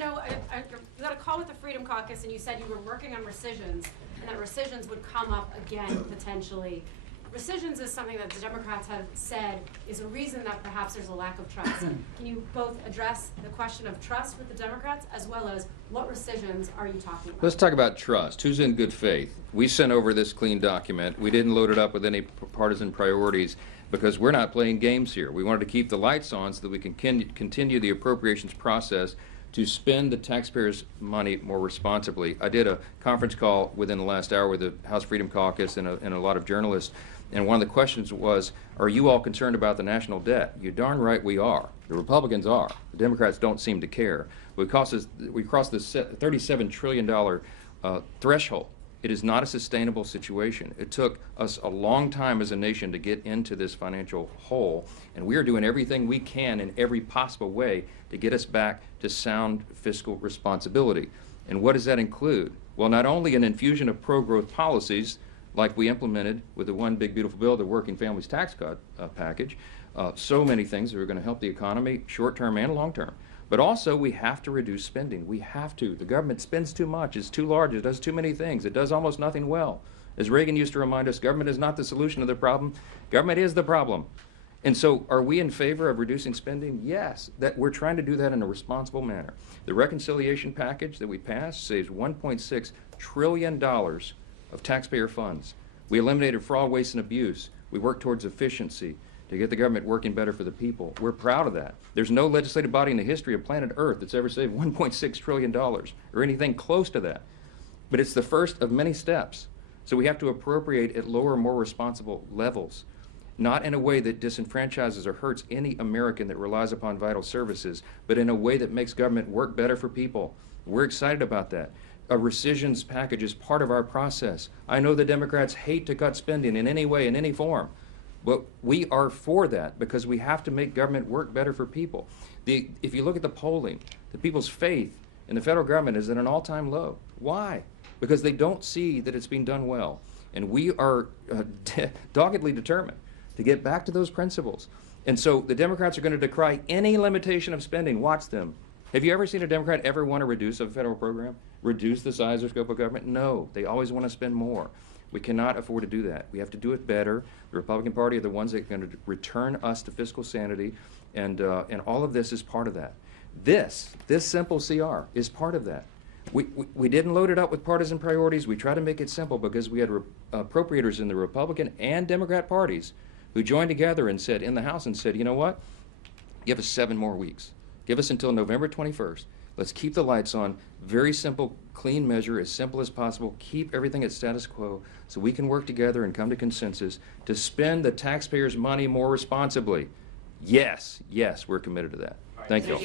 know, you got a call with the Freedom Caucus and you said you were working on rescissions and that rescissions would come up again potentially. Rescissions is something that the Democrats have said is a reason that perhaps there's a lack of trust. Can you both address the question of trust with the Democrats as well as what rescissions are you talking about? Let's talk about trust. Who's in good faith? We sent over this clean document. We didn't load it up with any partisan priorities because we're not playing games here. We wanted to keep the lights on so that we can continue the appropriations process to spend the taxpayers' money more responsibly. I did a conference call within the last hour with the House Freedom Caucus and a lot of journalists, and one of the questions was, are you all concerned about the national debt? You darn right we are. The Republicans are. The Democrats don't seem to care. We crossed this $37 trillion threshold. It is not a sustainable situation. It took us a long time as a nation to get into this financial hole, and we are doing everything we can in every possible way to get us back to sound fiscal responsibility. And what does that include? Well, not only an infusion of pro-growth policies like we implemented with the One Big Beautiful Bill, the Working Families Tax Cut package, so many things that are going to help the economy short-term and long-term. But also, we have to reduce spending. We have to. The government spends too much. It's too large. It does too many things. It does almost nothing well. As Reagan used to remind us, government is not the solution to the problem. Government is the problem. And so, are we in favor of reducing spending? Yes. That we're trying to do that in a responsible manner. The reconciliation package that we passed saves $1.6 trillion of taxpayer funds. We eliminated fraud, waste, and abuse. We worked towards efficiency to get the government working better for the people. We're proud of that. There's no legislative body in the history of planet Earth that's ever saved $1.6 trillion or anything close to that. But it's the first of many steps. So we have to appropriate at lower, more responsible levels, not in a way that disenfranchises or hurts any American that relies upon vital services, but in a way that makes government work better for people. We're excited about that. A rescissions package is part of our process. I know the Democrats hate to cut spending in any way, in any form. But we are for that because we have to make government work better for people. If you look at the polling, the people's faith in the federal government is at an all-time low. Why? Because they don't see that it's being done well. And we are doggedly determined to get back to those principles. And so the Democrats are going to decry any limitation of spending. Watch them. Have you ever seen a Democrat ever want to reduce a federal program? Reduce the size or scope of government? No. They always want to spend more. We cannot afford to do that. We have to do it better. The Republican Party are the ones that are going to return us to fiscal sanity, and all of this is part of that. This simple CR is part of that. We didn't load it up with partisan priorities. We try to make it simple because we had appropriators in the Republican and Democrat parties who joined together and said, in the House, and said, you know what? Give us 7 more weeks. Give us until November 21st. Let's keep the lights on. Very simple, clean measure, as simple as possible. Keep everything at status quo so we can work together and come to consensus to spend the taxpayers' money more responsibly. Yes, we're committed to that. Thank you all.